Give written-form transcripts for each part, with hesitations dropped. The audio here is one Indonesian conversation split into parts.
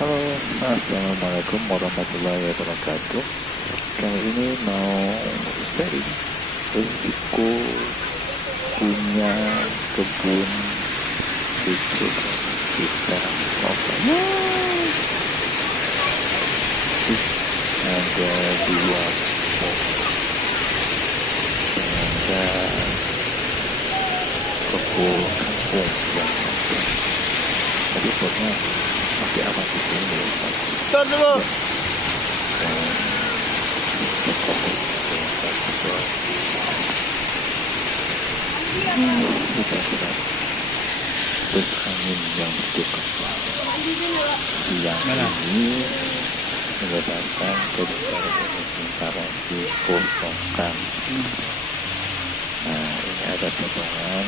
Halo, assalamualaikum warahmatullahi wabarakatuh. Kali ini mau sharing risiko punya kebun hijau di teras loteng. Ada dua ada kebun kampung yang tapi pokoknya masih aman di sini. Tuh dulu. Hujan deras, terus angin yang begitu kencang. Siang ini menyebabkan kedua ini sementara dikosongkan. Nah, ini ada potongan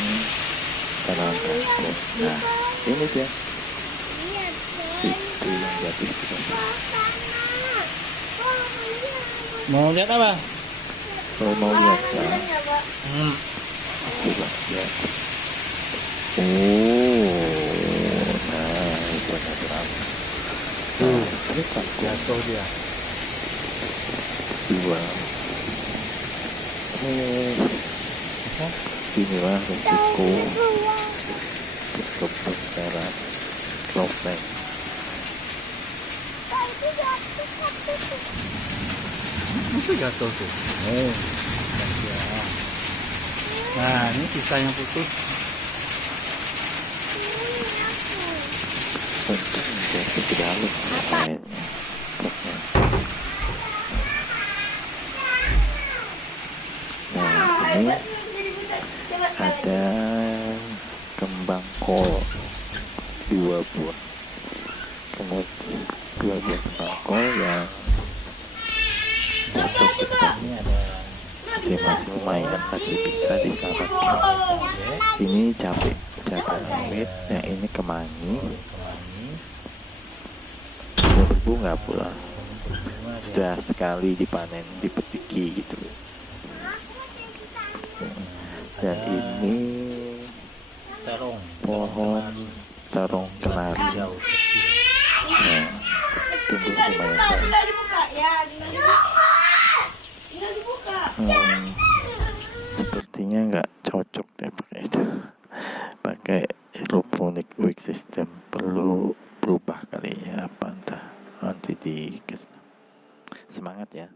tanaman kangkung. Nah, ini dia. Itu yang jadi kita Mau lihat apa? kalau mau lihat kan, coba lihat. Nah itu deras. Ini kangkung Jatuh dia. dua. Inilah resiko kebun teras loteng. Itu jatuh tuh. Nah, ini sisa yang putus. Untuk jatuh ke dalam kayaknya. Nah, ini ada kembang kol dua buah. Kemudian dua buah kembang kol yang jatuh ke sebelah sini ada masih lumayan, masih bisa diselamatkan. Ini cabai rawit, yang ini kemangi sudah berbunga pula, sudah sekali dipanen, dipetiki gitu. Dan ini pohon terong kenari. Nah, tumbuh lumayan baik. Sepertinya nggak cocok deh pakai itu, pakai hidroponik weak system. Perlu berubah kali ya, apa entah nanti di semangat ya.